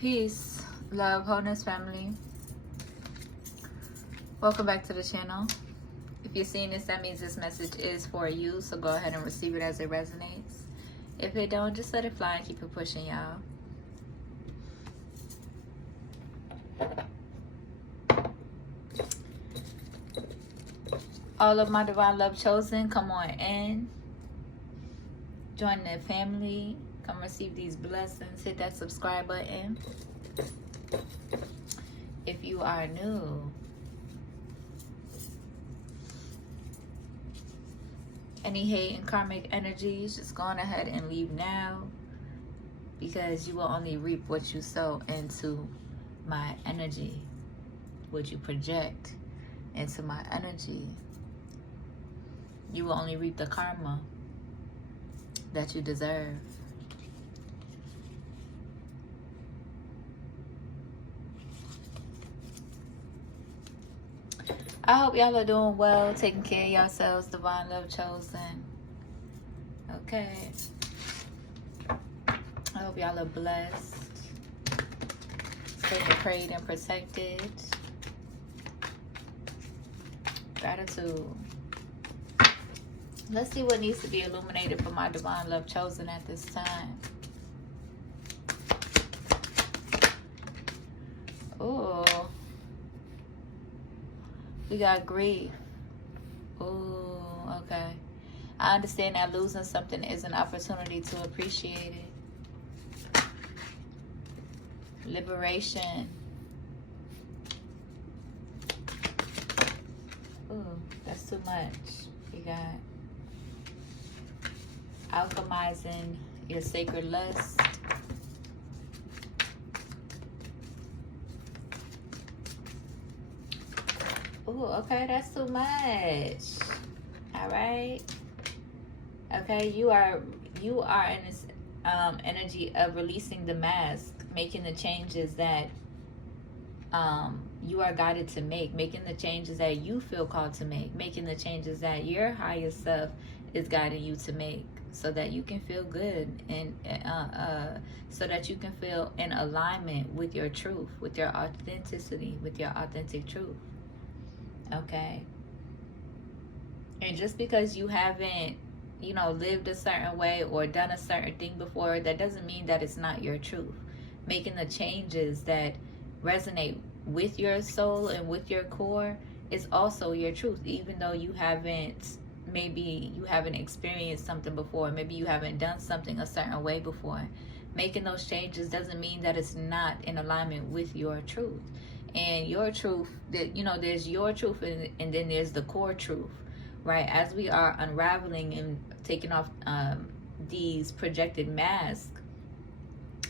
Peace, love, wholeness, family. Welcome back to the channel. If you're seeing this, that means this message is for you, so go ahead and receive it as it resonates. If it don't, just let it fly and keep it pushing, y'all. All of my divine love chosen, come on in. Join the family. Come receive these blessings. Hit that subscribe button. If you are new, any hate and karmic energies, just go on ahead and leave now, because you will only reap what you sow into my energy, what you project into my energy. You will only reap the karma that you deserve. I hope y'all are doing well, taking care of yourselves, divine love chosen. Okay. I hope y'all are blessed, staying prayed and protected. Gratitude. Let's see what needs to be illuminated for my divine love chosen at this time. Ooh. We got grief. Ooh, okay. I understand that losing something is an opportunity to appreciate it. Liberation. Ooh, that's too much. You got alchemizing your sacred lust. Ooh, okay, that's too much. All right. Okay, you are in this energy of releasing the mask, making the changes that you are guided to make, making the changes that you feel called to make, making the changes that your higher self is guiding you to make, so that you can feel good and so that you can feel in alignment with your truth, with your authenticity, with your authentic truth. Okay. And just because you haven't, lived a certain way or done a certain thing before, that doesn't mean that it's not your truth. Making the changes that resonate with your soul and with your core is also your truth, even though maybe you haven't experienced something before, maybe you haven't done something a certain way before. Making those changes doesn't mean that it's not in alignment with your truth. And your truth, that there's your truth, and then there's the core truth, right? As we are unraveling and taking off these projected masks,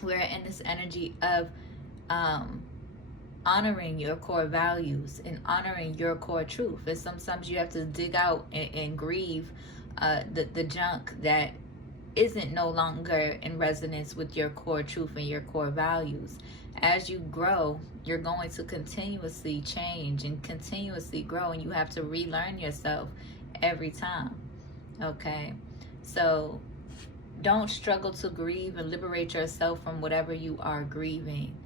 we're in this energy of honoring your core values and honoring your core truth. And sometimes you have to dig out and grieve the junk that isn't no longer in resonance with your core truth and your core values. As you grow, you're going to continuously change and continuously grow, and you have to relearn yourself every time. Okay, so don't struggle to grieve and liberate yourself from whatever you are grieving.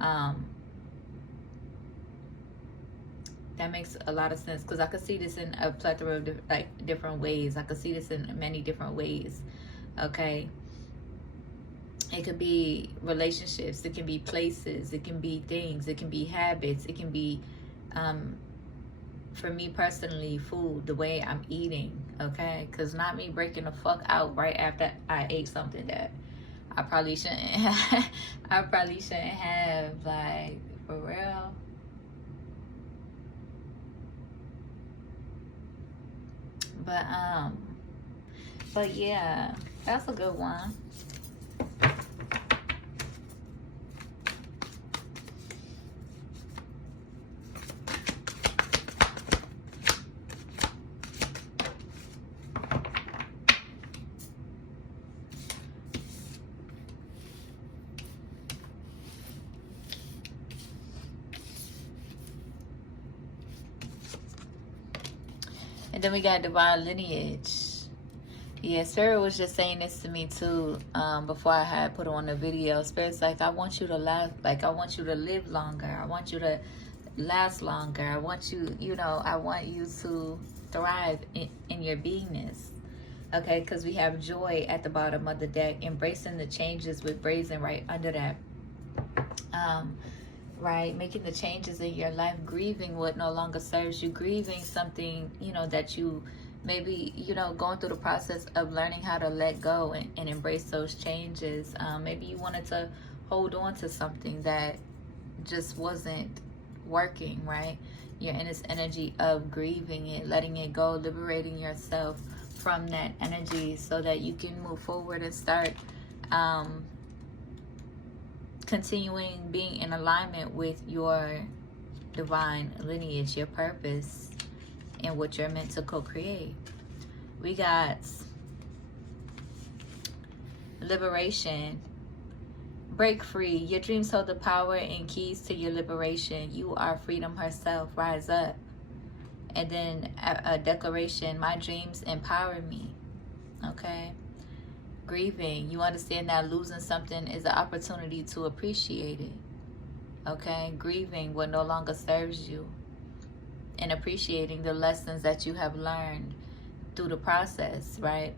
That makes a lot of sense, because I could see this in a plethora of different ways. I could see this in many different ways. Okay, it could be relationships, it can be places, it can be things, it can be habits, it can be for me personally, food, the way I'm eating. Okay, because not me breaking the fuck out right after I ate something that I probably shouldn't have. I probably shouldn't have, like, for real. But yeah, that's a good one. And then we got divine lineage. Yeah, Spirit was just saying this to me too. Before I had put on the video, Spirit's like, I want you to last. Like, I want you to live longer. I want you to last longer. I want you, I want you to thrive in your beingness. Okay, because we have joy at the bottom of the deck, embracing the changes with brazen right under that. Right, making the changes in your life, grieving what no longer serves you, grieving something, that you maybe, going through the process of learning how to let go and embrace those changes. Maybe you wanted to hold on to something that just wasn't working, right? You're in this energy of grieving it, letting it go, liberating yourself from that energy so that you can move forward and start continuing being in alignment with your divine lineage, your purpose, and what you're meant to co-create. We got liberation. Break free. Your dreams hold the power and keys to your liberation. You are freedom herself. Rise up. And then a declaration. My dreams empower me. Okay. Grieving. You understand that losing something is an opportunity to appreciate it. Okay. Grieving what no longer serves you. And appreciating the lessons that you have learned through the process, right?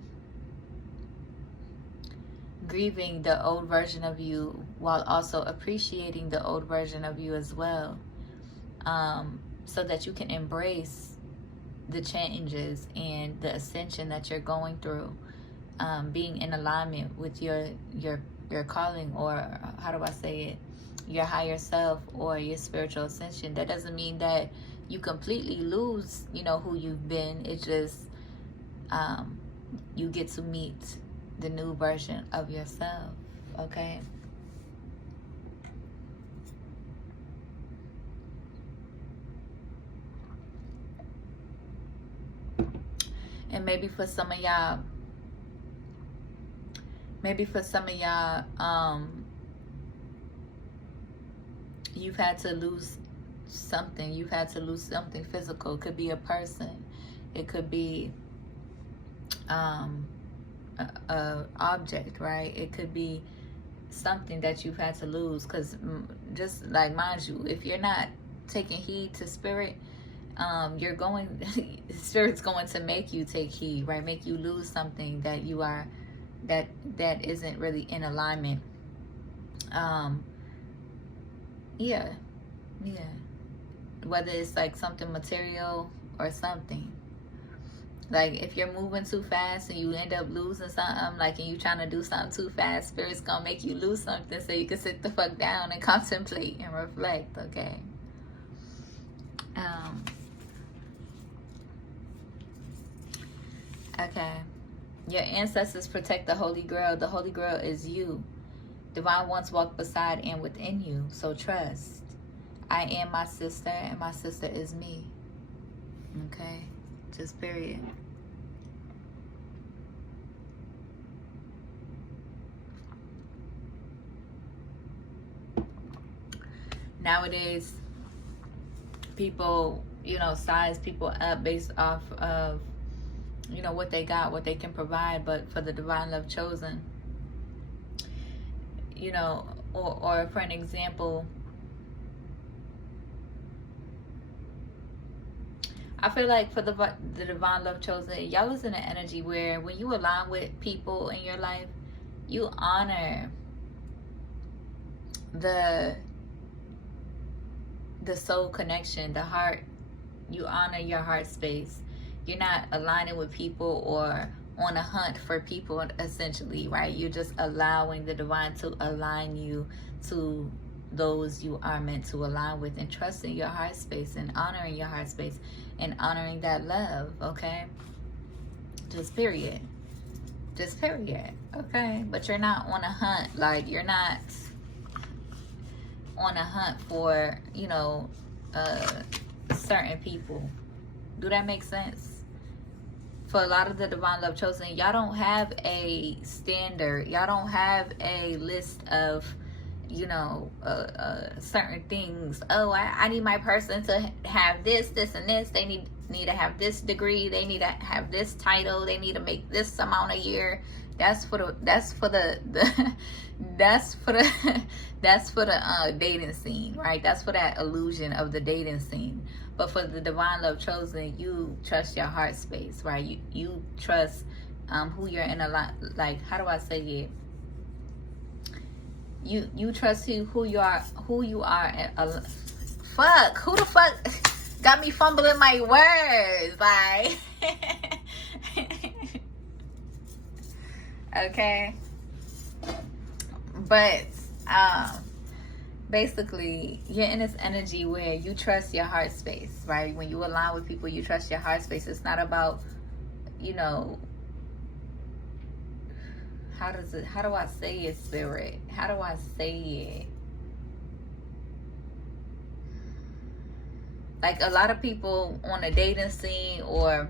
Grieving the old version of you while also appreciating the old version of you as well, so that you can embrace the changes and the ascension that you're going through, being in alignment with your calling, or how do I say it, your higher self or your spiritual ascension. That doesn't mean that you completely lose, who you've been. It's just you get to meet the new version of yourself, okay? And maybe for some of y'all, you've had to lose something. You've had to lose something physical. It could be a person. It could be a object, right? It could be something that you've had to lose, because just like, mind you, if you're not taking heed to spirit, you're going spirit's going to make you take heed, right? Make you lose something that you are that isn't really in alignment. Yeah, whether it's like something material or something. Like, if you're moving too fast and you end up losing something, like, and you trying to do something too fast, Spirit's gonna make you lose something so you can sit the fuck down and contemplate and reflect, okay? Okay. Your ancestors protect the Holy Grail. The Holy Grail is you. Divine ones walk beside and within you, so trust. I am my sister, and my sister is me. Okay? Just period. Nowadays, people, size people up based off of, what they got, what they can provide. But for the divine love chosen, or for an example, I feel like for the divine love chosen, y'all is in an energy where when you align with people in your life, you honor the soul connection, the heart. You honor your heart space. You're not aligning with people or on a hunt for people, essentially, right? You're just allowing the divine to align you to those you are meant to align with, and trusting your heart space and honoring your heart space and honoring that love, okay? Just period. Okay? But you're not on a hunt. Like, you're not on a hunt for, certain people. Do that make sense? For a lot of the divine love chosen, y'all don't have a standard. Y'all don't have a list of, certain things. Oh, I need my person to have this, and this. They need, need to have this degree, they need to have this title, they need to make this amount a year. That's for the that's for the that's for the that's for the dating scene, right? That's for that illusion of the dating scene. But for the divine love chosen, you trust your heart space, right? You trust who you're in a lot. Like, how do I say it? You trust who you are. Fuck, who the fuck got me fumbling my words? Like, okay, but basically, you're in this energy where you trust your heart space, right? When you align with people, you trust your heart space. It's not about, you know, how do I say it, spirit? How do I say it? Like, a lot of people on the dating scene, or,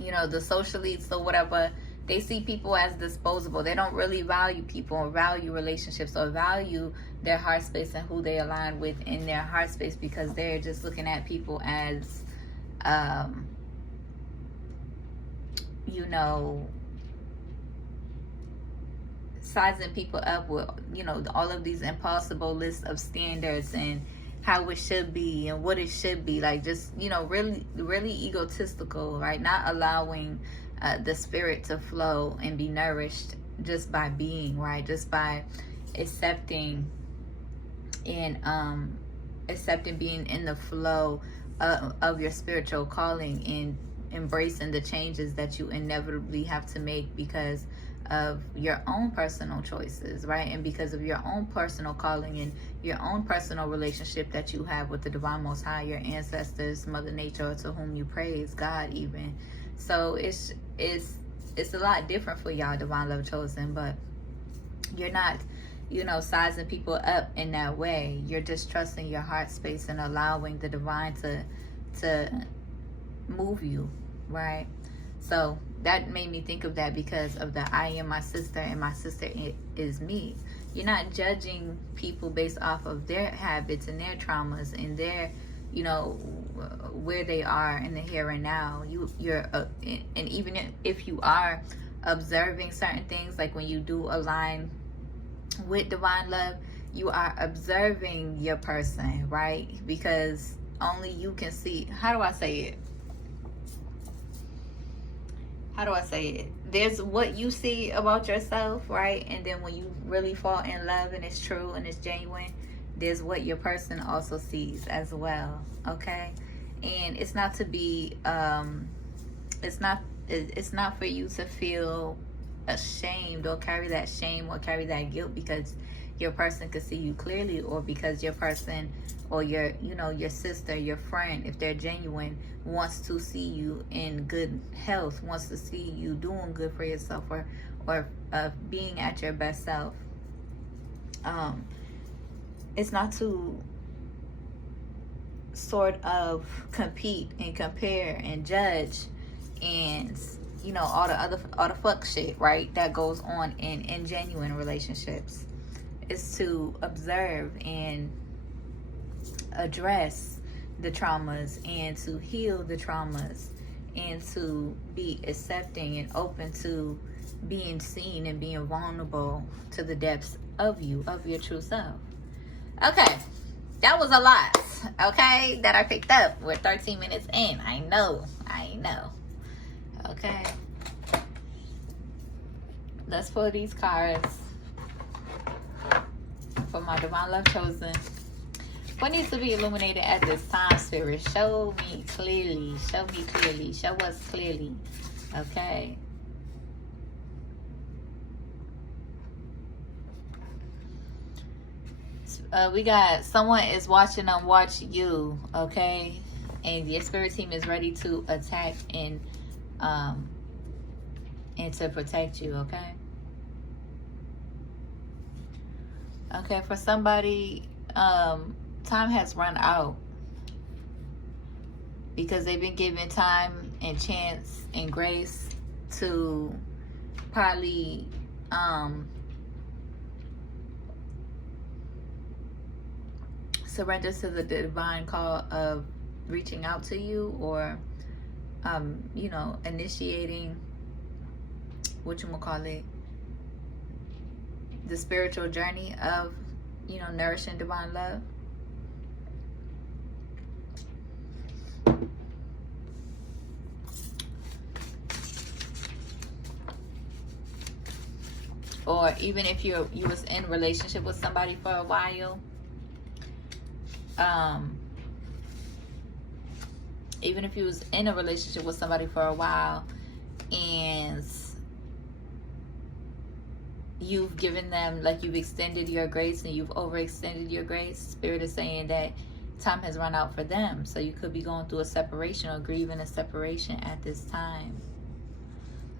you know, the social elites or whatever, they see people as disposable. They don't really value people or value relationships or value their heart space and who they align with in their heart space, because they're just looking at people as, you know, sizing people up with, you know, all of these impossible lists of standards and how it should be and what it should be. Like, just, you know, really, really egotistical, right? Not allowing the spirit to flow and be nourished just by being, right? Just by accepting and accepting being in the flow of your spiritual calling, and embracing the changes that you inevitably have to make because of your own personal choices, right? And because of your own personal calling and your own personal relationship that you have with the divine most high, your ancestors, Mother Nature, or to whom you praise, God even. So it's a lot different for y'all, divine love chosen, but you're not, you know, sizing people up in that way. You're just trusting your heart space and allowing the divine to move you, right? So that made me think of that, because of the I am my sister and my sister is me. You're not judging people based off of their habits and their traumas and their, you know, where they are in the here and now. You're and even if you are observing certain things, like when you do align with divine love, you are observing your person, right? Because only you can see. How do I say it? There's what you see about yourself, right? And then when you really fall in love and it's true and it's genuine, there's what your person also sees as well, okay? And it's not to be, it's not for you to feel ashamed or carry that shame or carry that guilt because your person could see you clearly, or because your person or your, you know, your sister, your friend, if they're genuine, wants to see you in good health, wants to see you doing good for yourself, or being at your best self. It's not to sort of compete and compare and judge and, you know, all the fuck shit, right, that goes on in genuine relationships. It's to observe and address the traumas and to heal the traumas and to be accepting and open to being seen and being vulnerable to the depths of you, of your true self. Okay, that was a lot, okay, that I picked up. We're 13 minutes in. I know. Okay, let's pull these cards for my divine love chosen. What needs to be illuminated at this time, Spirit? Show me clearly. Show me clearly. Show us clearly. Okay. We got someone is watching them watch you, okay? And your spirit team is ready to attack and to protect you, okay? Okay, for somebody, time has run out because they've been given time and chance and grace to probably surrender to the divine call of reaching out to you, or you know, initiating, what you call it, the spiritual journey of, you know, nourishing divine love. Or even if you was in a relationship with somebody for a while, even if you was in a relationship with somebody for a while and you've given them, like, you've extended your grace and you've overextended your grace, Spirit is saying that time has run out for them. So you could be going through a separation or grieving a separation at this time.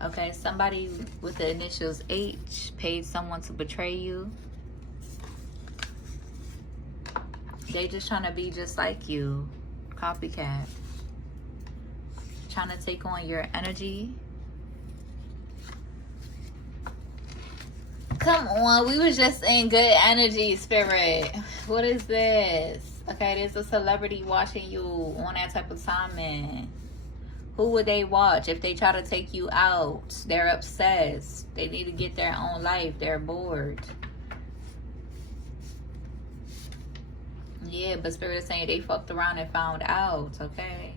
Okay, somebody with the initials H paid someone to betray you. They just trying to be just like you. Copycat. Trying to take on your energy. Come on, we was just in good energy, Spirit. What is this? Okay, there's a celebrity watching you on that type of timing. Who would they watch if they try to take you out? They're obsessed. They need to get their own life. They're bored. Yeah, but Spirit is saying they fucked around and found out, okay?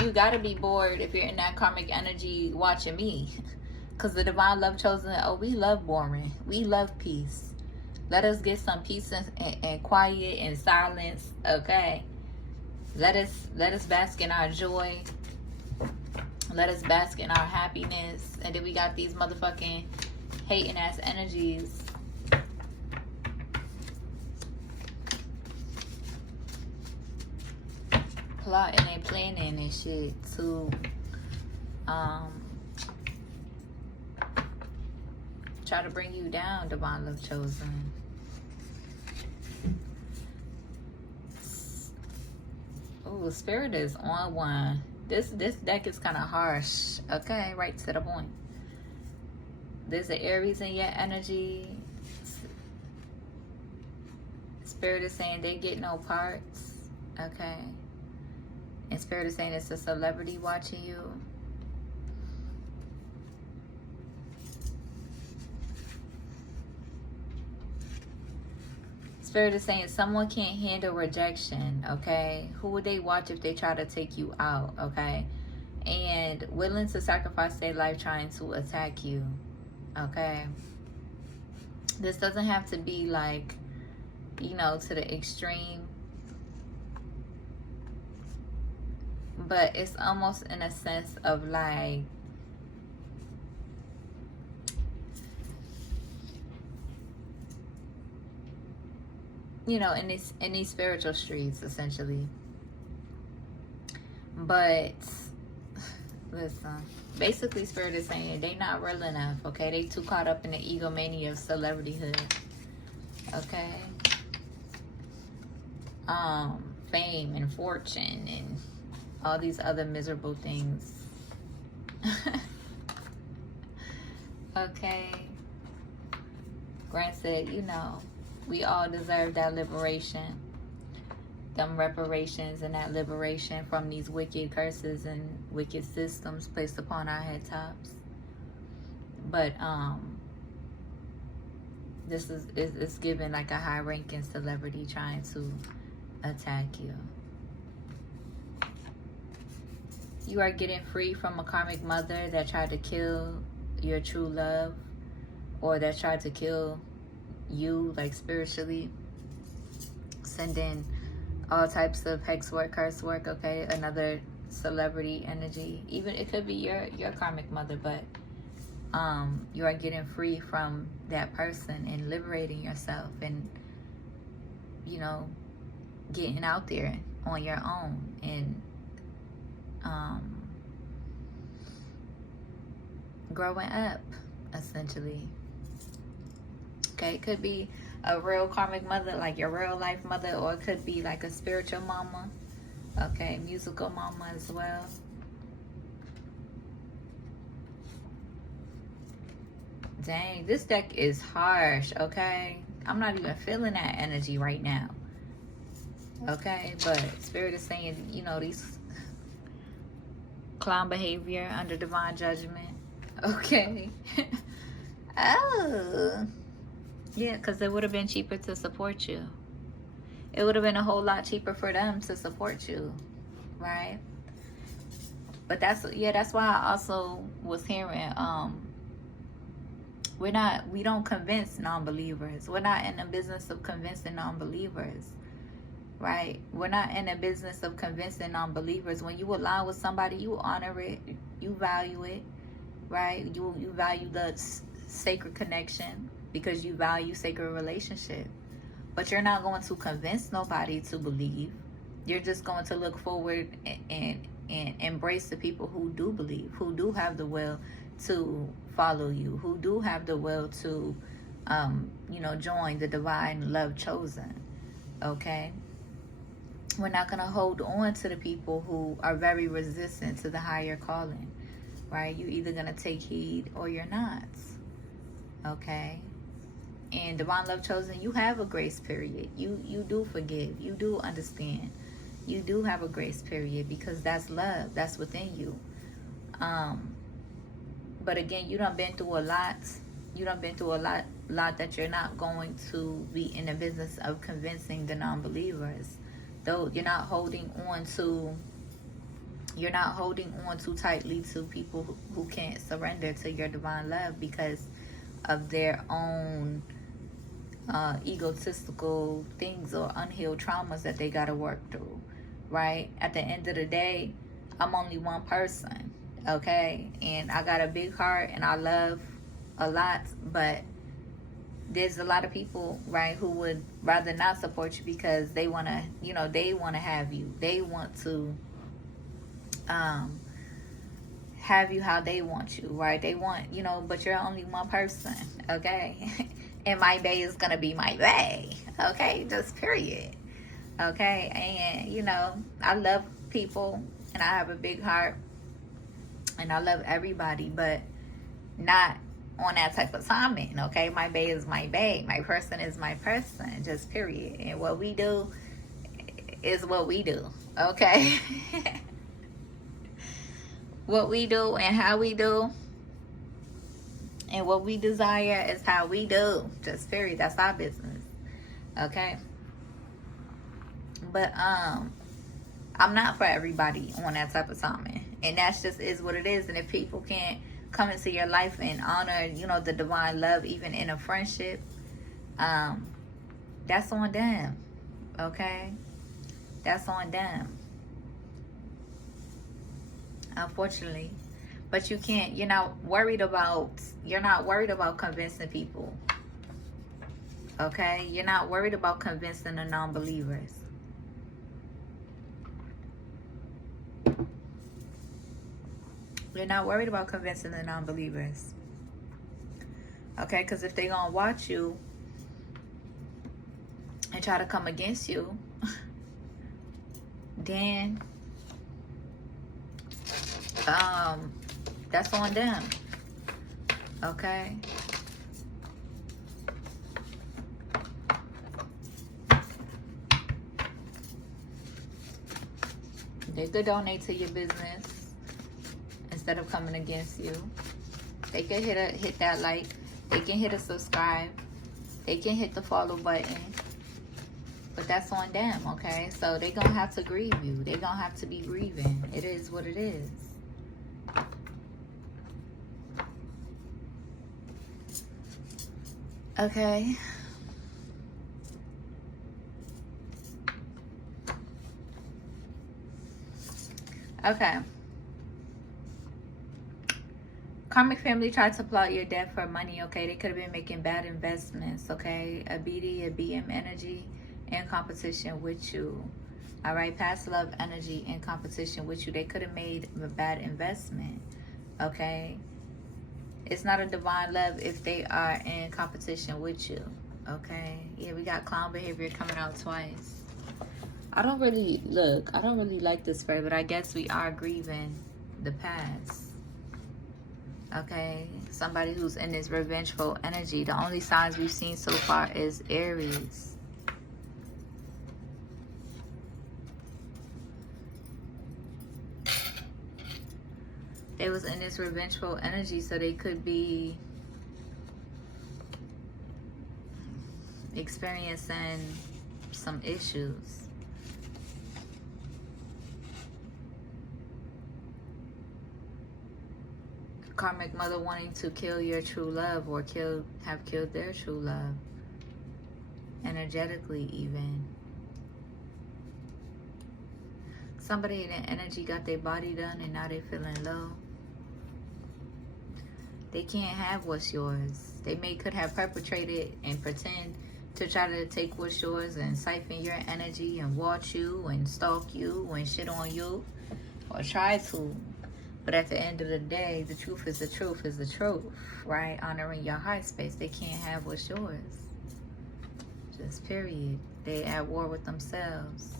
You gotta be bored if you're in that karmic energy watching me. Because the divine love chosen, oh, we love boring. We love peace. Let us get some peace and quiet and silence, okay? Let us bask in our joy. Let us bask in our happiness. And then we got these motherfucking hating ass energies. Plotting and planning and shit to try to bring you down, divine love chosen. Oh, Spirit is on one. This deck is kind of harsh. Okay, right to the point. There's an Aries in your energy. Spirit is saying they get no parts. Okay. And Spirit is saying it's a celebrity watching you. Spirit is saying someone can't handle rejection, okay? Who would they watch if they try to take you out, okay? And willing to sacrifice their life trying to attack you, okay? This doesn't have to be like, you know, to the extreme. But it's almost in a sense of like, you know, in these spiritual streets, essentially. But listen, basically Spirit is saying they not real enough, okay? They too caught up in the egomania of celebrityhood, okay? Fame and fortune and all these other miserable things. Okay. Grant said, you know, we all deserve that liberation, them reparations, and that liberation from these wicked curses and wicked systems placed upon our head tops. But this is given like a high-ranking celebrity trying to attack you. You are getting free from a karmic mother that tried to kill your true love, or that tried to kill you, like, spiritually. Sending all types of hex work, curse work, okay? Another celebrity energy. Even it could be your karmic mother, but you are getting free from that person and liberating yourself and, you know, getting out there on your own and growing up, essentially. Okay, it could be a real karmic mother, like your real life mother, or it could be like a spiritual mama. Okay, musical mama as well. Dang, this deck is harsh, okay? I'm not even feeling that energy right now. Okay, but Spirit is saying, you know, these clown behavior under divine judgment. Okay. Oh. Yeah, because it would have been cheaper to support you. It would have been a whole lot cheaper for them to support you, right? But that's why I also was hearing, we don't convince non-believers. We're not in the business of convincing non-believers, right? We're not in the business of convincing non-believers. When you align with somebody, you honor it, you value it, right? You value the sacred connection because you value sacred relationship. But you're not going to convince nobody to believe. You're just going to look forward and embrace the people who do believe, who do have the will to follow you, who do have the will to, join the divine love chosen. Okay? We're not going to hold on to the people who are very resistant to the higher calling, right? You're either going to take heed or you're not. Okay? And divine love chosen, you have a grace period. You do forgive. You do understand. You do have a grace period because that's love. That's within you. But again, you done been through a lot. You done been through a lot that you're not going to be in the business of convincing the non-believers. Though you're not holding on too tightly to people who can't surrender to your divine love because of their own egotistical things or unhealed traumas that they got to work through, right? At the end of the day, I'm only one person, okay? And I got a big heart and I love a lot, but there's a lot of people, right, who would rather not support you because they want to, they want to have you. They want to have you how they want you, right? They want, but you're only one person, okay? And my bae is going to be my bae, okay? Just period, okay? And, I love people and I have a big heart and I love everybody, but not on that type of timing, okay? My bae is my bae. My person is my person, just period. And what we do is what we do, okay? What we do and how we do and what we desire is how we do, just period. That's our business, okay? But I'm not for everybody on that type of timing, and that's just is what it is. And if people can't come into your life and honor, the divine love, even in a friendship, that's on them, okay? That's on them, unfortunately. But you can't, you're not worried about convincing people, okay? You're not worried about convincing the non-believers. You're not worried about convincing the non-believers, okay? Because if they're going to watch you and try to come against you, then that's on them, okay? They could donate to your business instead of coming against you. They can hit that like. They can hit a subscribe. They can hit the follow button. But that's on them, okay? So they're going to have to grieve you. They're going to have to be grieving. It is what it is. Okay. Okay. Karmic family tried to plot your death for money, okay? They could have been making bad investments, okay? A BD, a BM energy in competition with you. All right? Past love energy in competition with you. They could have made a bad investment, okay? It's not a divine love if they are in competition with you, okay? Yeah, we got clown behavior coming out twice. I don't really like this, right? But I guess we are grieving the past. Okay, somebody who's in this revengeful energy. The only signs we've seen so far is Aries. They was in this revengeful energy, so they could be experiencing some issues. Karmic mother wanting to kill your true love, or have killed their true love. Energetically even. Somebody in that energy got their body done and now they feeling low. They can't have what's yours. They could have perpetrated and pretend to try to take what's yours and siphon your energy and watch you and stalk you and shit on you, or try to. But at the end of the day, the truth is the truth is the truth, right? Honoring your heart space. They can't have what's yours. Just period. They at war with themselves.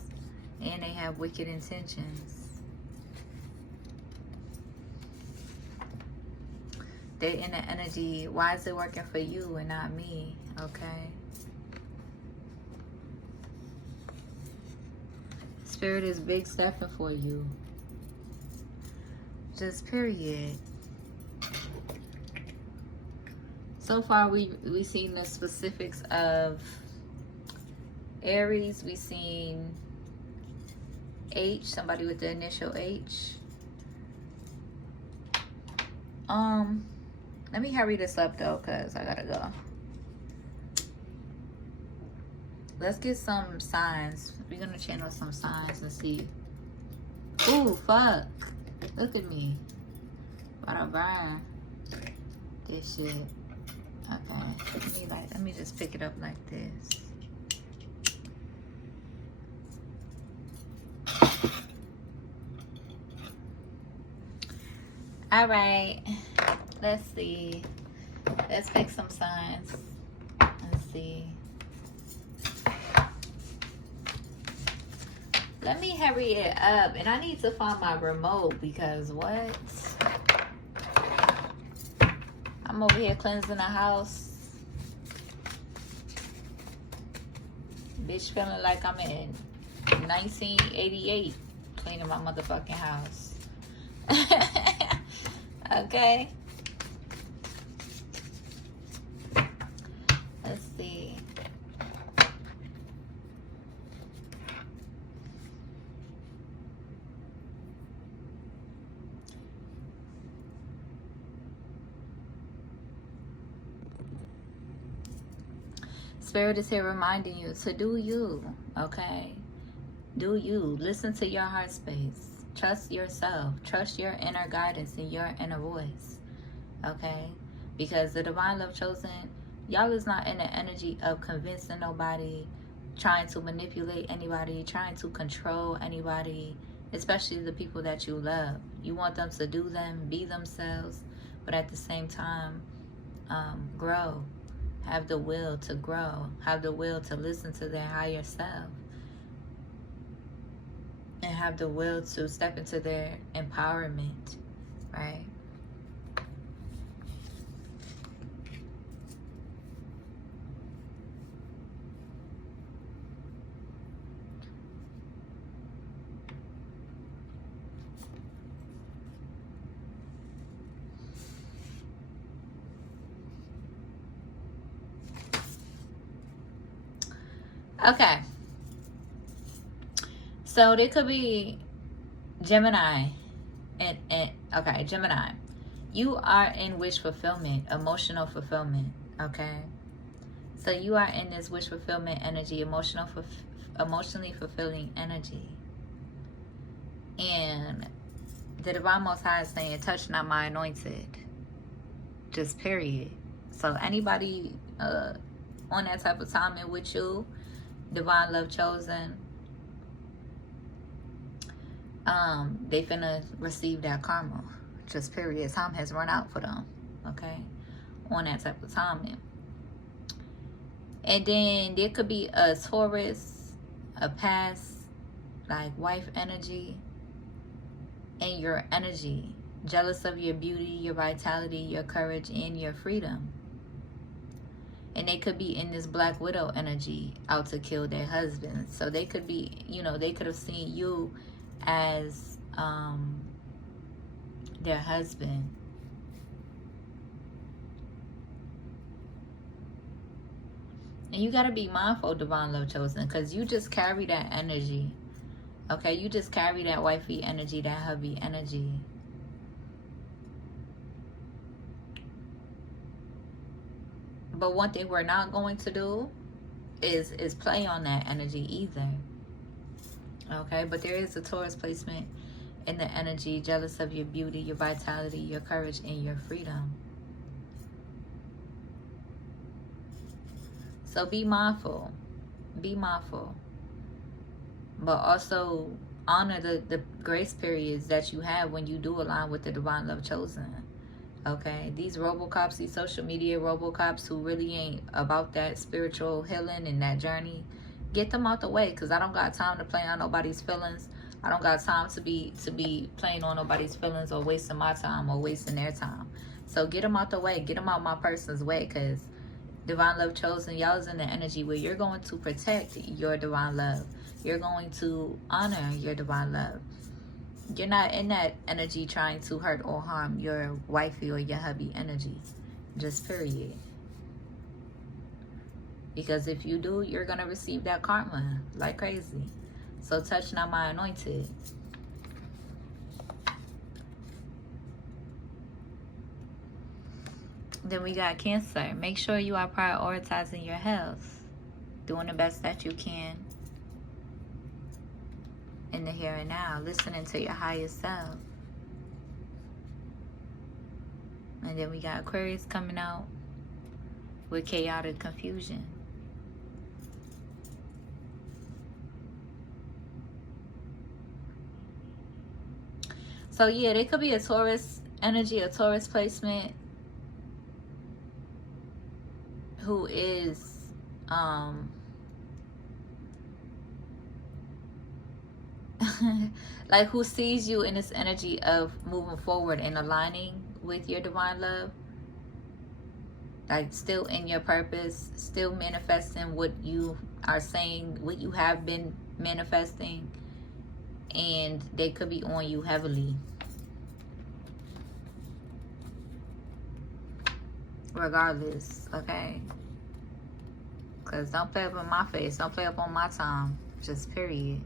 And they have wicked intentions. They're in the energy, why is it working for you and not me? Okay. Spirit is big stepping for you. Just period. So far we've seen the specifics of Aries. We've seen H, somebody with the initial H. Let me hurry this up though, because I gotta go. Let's get some signs. We're gonna channel some signs and see. Ooh, fuck. Look at me. Gotta burn this shit. Okay. Let me just pick it up like this. All right. Let's see. Let's pick some signs. Let's see. Let me hurry it up. And I need to find my remote because what? I'm over here cleansing the house. Bitch feeling like I'm in 1988 cleaning my motherfucking house. Okay. Let's see. Spirit is here reminding you to do you, okay? Do you. Listen to your heart space. Trust yourself. Trust your inner guidance and your inner voice, okay? Because the divine love chosen, y'all is not in the energy of convincing nobody, trying to manipulate anybody, trying to control anybody, especially the people that you love. You want them to do them, be themselves, but at the same time, grow. Have the will to grow. Have the will to listen to their higher self. And have the will to step into their empowerment, right? Okay. So there could be Gemini. Okay, Gemini. You are in wish fulfillment, emotional fulfillment, okay? So you are in this wish fulfillment energy, emotionally fulfilling energy. And the Divine Most High is saying, touch not my anointed. Just period. So anybody on that type of timing with you, Divine Love Chosen, they finna receive that karma. Just period. Time has run out for them, okay? On that type of timing. And then there could be a Taurus, a past, like wife energy, and your energy jealous of your beauty, your vitality, your courage, and your freedom. And they could be in this Black Widow energy, out to kill their husbands. So they could be, you know, they could have seen you as their husband. And you got to be mindful, Divine Love Chosen, because you just carry that energy. Okay, you just carry that wifey energy, that hubby energy. But one thing we're not going to do is play on that energy either. Okay, but there is a Taurus placement in the energy, jealous of your beauty, your vitality, your courage, and your freedom. So be mindful. Be mindful. But also honor the grace periods that you have when you do align with the Divine Love Chosen. Okay, these Robocops, these social media Robocops who really ain't about that spiritual healing and that journey, get them out the way, because I don't got time to play on nobody's feelings. I don't got time to be playing on nobody's feelings or wasting my time or wasting their time. So get them out the way. Get them out my person's way, because Divine Love Chosen, y'all is in the energy where you're going to protect your divine love. You're going to honor your divine love. You're not in that energy trying to hurt or harm your wifey or your hubby energy. Just period. Because if you do, you're going to receive that karma like crazy. So touch not my anointed. Then we got Cancer. Make sure you are prioritizing your health. Doing the best that you can in the here and now, listening to your highest self. And then we got Aquarius coming out with chaotic confusion. So yeah, there could be a Taurus energy, a Taurus placement who is like who sees you in this energy of moving forward and aligning with your divine love, like still in your purpose, still manifesting what you are saying, what you have been manifesting, and they could be on you heavily regardless. Okay, because don't play up in my face, don't play up on my time, just period.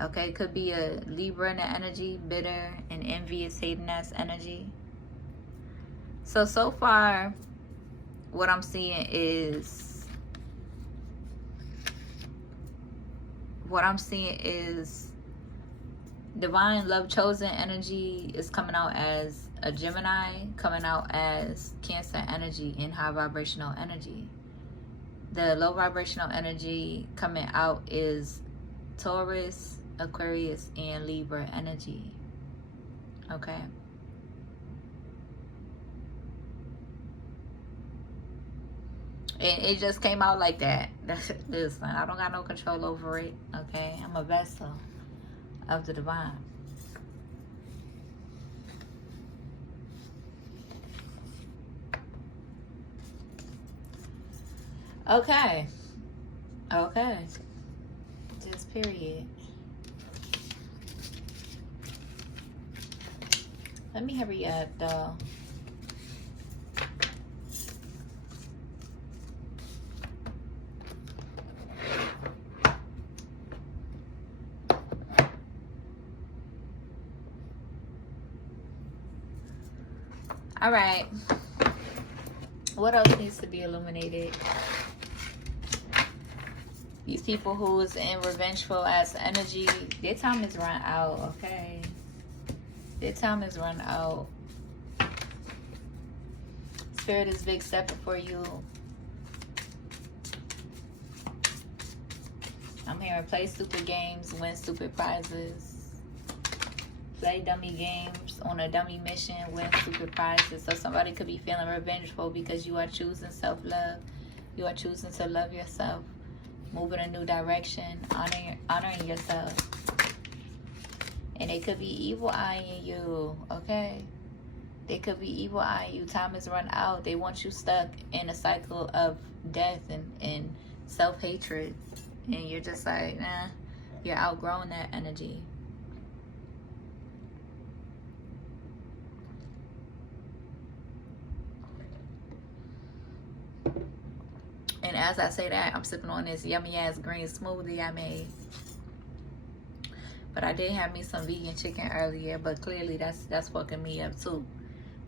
Okay, could be a Libra in the energy, bitter and envious, hating ass energy. So far, what I'm seeing is, Divine Love Chosen energy is coming out as a Gemini, coming out as Cancer energy and high vibrational energy. The low vibrational energy coming out is Taurus, Aquarius, and Libra energy. Okay. And it just came out like that. Listen, I don't got no control over it. Okay, I'm a vessel of the divine. Okay. Just period. Let me hurry up though. All right. What else needs to be illuminated? These people who is in revengeful ass energy, their time is run out, okay? Their time is run out. Spirit is big stepping for you. I'm hearing play stupid games, win stupid prizes. Play dummy games on a dummy mission, win stupid prizes. So somebody could be feeling revengeful because you are choosing self-love. You are choosing to love yourself. Move in a new direction. Honoring yourself. And they could be evil eyeing you, okay? They could be evil eyeing you. Time has run out. They want you stuck in a cycle of death and self-hatred. And you're just like, nah, you're outgrowing that energy. And as I say that, I'm sipping on this yummy ass green smoothie I made. But I did have me some vegan chicken earlier, but clearly that's fucking me up too.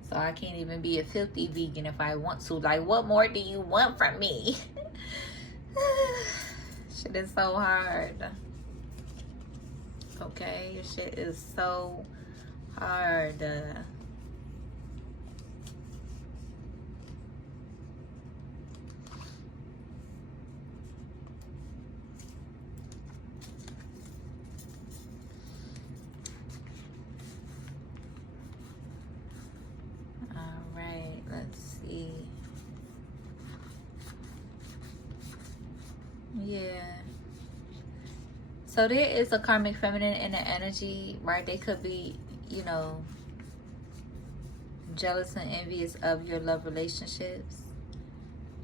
So I can't even be a filthy vegan if I want to. Like, what more do you want from me? Shit is so hard. Okay, your shit is so hard. Let's see. Yeah. So there is a karmic feminine in the energy, right? They could be, you know, jealous and envious of your love relationships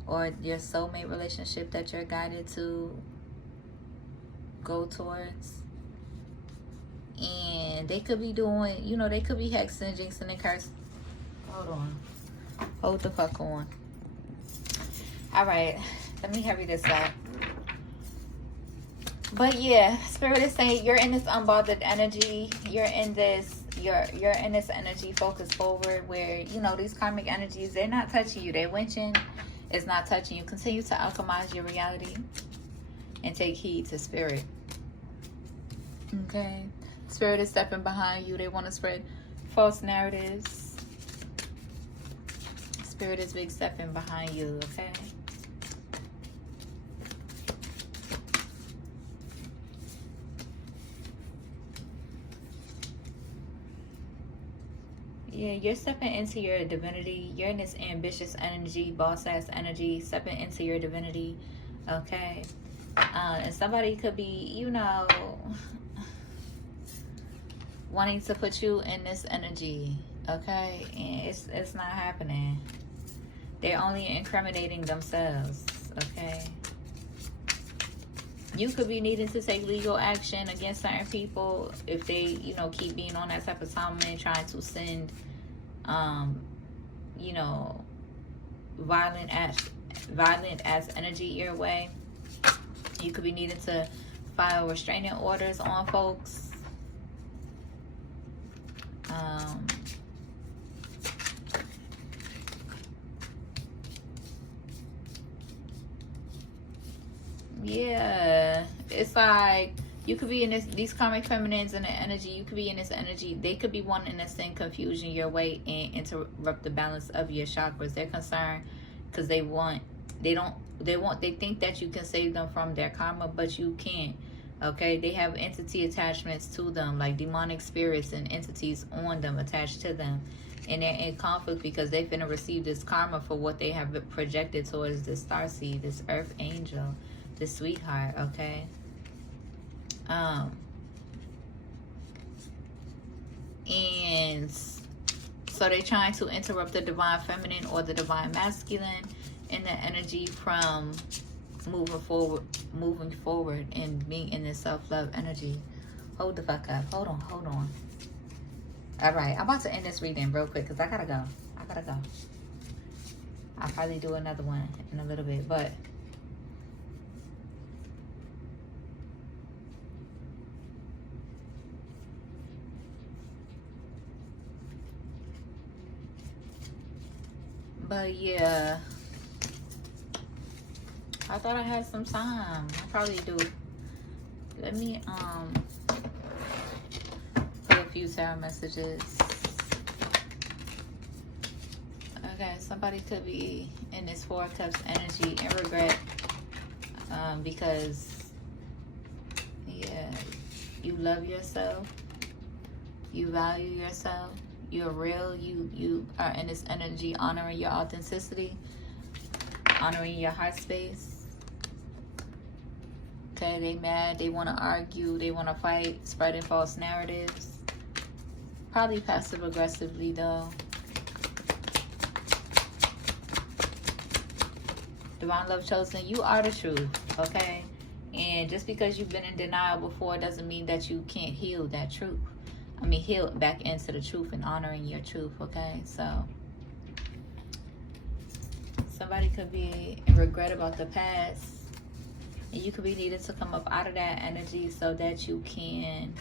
or your soulmate relationship that you're guided to go towards. And they could be doing, you know, they could be hexing, jinxing, and cursing. Hold on. Hold the fuck on. All right, let me hurry this up. But yeah, Spirit is saying you're in this unbothered energy. You're in this, you're in this energy focused forward where, you know, these karmic energies, they're not touching you. They're winching. It's not touching you. Continue to alchemize your reality and take heed to Spirit. Okay. Spirit is stepping behind you. They want to spread false narratives. Spirit is big stepping behind you, okay? Yeah, you're stepping into your divinity. You're in this ambitious energy, boss ass energy, stepping into your divinity, okay? And somebody could be, you know, wanting to put you in this energy, okay? And it's not happening. They're only incriminating themselves, okay? You could be needing to take legal action against certain people if they, you know, keep being on that type of timeline, trying to send, you know, violent as energy your way. You could be needing to file restraining orders on folks. Yeah, it's like you could be in these karmic feminines in the energy. You could be in this energy. They could be wanting to send confusion your way and interrupt the balance of your chakras. They're concerned because they think that you can save them from their karma, but you can't. Okay, they have entity attachments to them, like demonic spirits and entities on them, attached to them, and they're in conflict because they're finna receive this karma for what they have projected towards this starseed, this earth angel, this sweetheart. Okay. And so they're trying to interrupt the divine feminine or the divine masculine in the energy from moving forward and being in this self-love energy. Hold the fuck up. Hold on. All right, I'm about to end this reading real quick because I gotta go. I'll probably do another one in a little bit, but yeah, I thought I had some time. I probably do. Let me put a few tarot messages. Okay, somebody could be in this Four of Cups energy and regret because yeah, you love yourself, you value yourself, you're real, you are in this energy honoring your authenticity, honoring your heart space. Okay, they mad, they want to argue, they want to fight, spreading false narratives. Probably passive aggressively though. Divine Love Chosen, you are the truth, okay? And just because you've been in denial before doesn't mean that you can't heal that truth. I mean, heal back into the truth and honoring your truth, okay? So, somebody could be in regret about the past. And you could be needing to come up out of that energy so that you can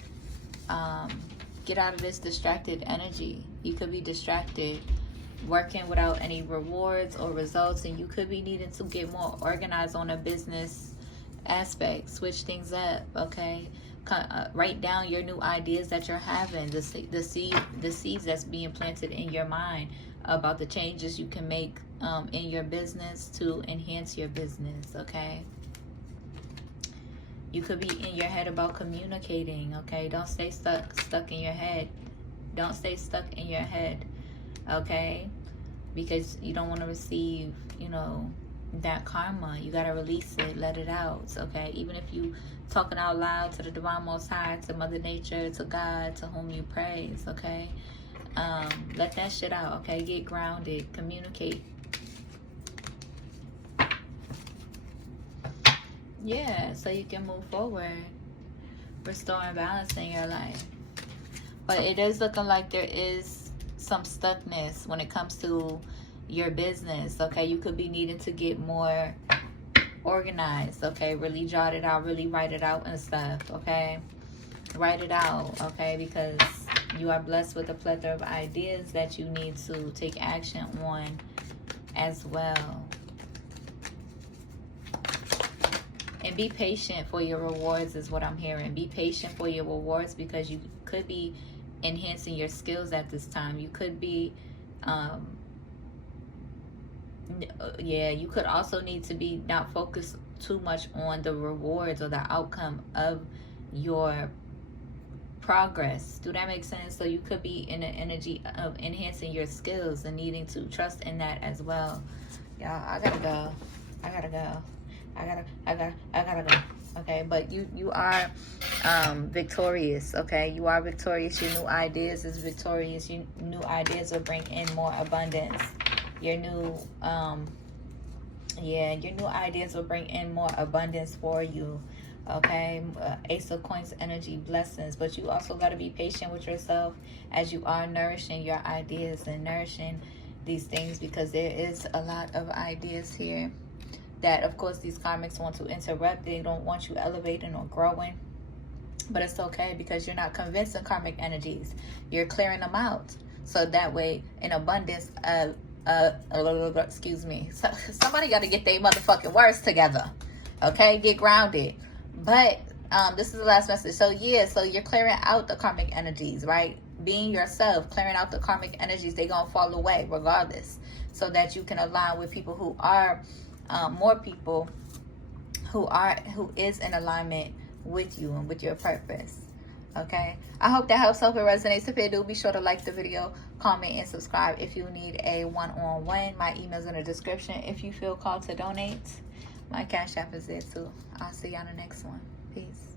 get out of this distracted energy. You could be distracted, working without any rewards or results, and you could be needing to get more organized on a business aspect. Switch things up, okay? Write down your new ideas that you're having, the seeds that's being planted in your mind about the changes you can make in your business to enhance your business, okay? You could be in your head about communicating, okay? Don't stay stuck in your head. Don't stay stuck in your head, okay? Because you don't want to receive, you know, that karma. You got to release it, let it out, okay? Even if you talking out loud to the Divine Most High, to Mother Nature, to God, to whom you praise, okay? Let that shit out, okay? Get grounded, communicate. Yeah, so you can move forward, restoring balance in your life. But it is looking like there is some stuckness when it comes to your business, okay? You could be needing to get more organized, okay? Really jot it out, really write it out and stuff, okay? Write it out, okay? Because you are blessed with a plethora of ideas that you need to take action on as well. And be patient for your rewards is what I'm hearing. Be patient for your rewards because you could be enhancing your skills at this time. You could be, you could also need to be not focused too much on the rewards or the outcome of your progress. Do that make sense? So you could be in an energy of enhancing your skills and needing to trust in that as well. Y'all, I gotta go. I gotta go. Okay, but you are victorious, okay? You are victorious. Your new ideas is victorious. Your new ideas will bring in more abundance. Your new your new ideas will bring in more abundance for you, okay? Ace of Coins energy, blessings. But you also got to be patient with yourself as you are nourishing your ideas and nourishing these things, because there is a lot of ideas here that, of course, these karmics want to interrupt. They don't want you elevating or growing. But it's okay because you're not convincing karmic energies. You're clearing them out. So that way, in abundance, excuse me. Somebody got to get their motherfucking words together. Okay? Get grounded. But this is the last message. So, yeah, so you're clearing out the karmic energies, right? Being yourself, clearing out the karmic energies, they're going to fall away regardless. So that you can align with people who are... more people who is in alignment with you and with your purpose. Okay, I hope that helps. Hope it resonates. If it do, be sure to like the video, comment, and subscribe. If you need a one-on-one, my email's in the description. If you feel called to donate, my Cash App is there too. I'll see you on the next one. Peace.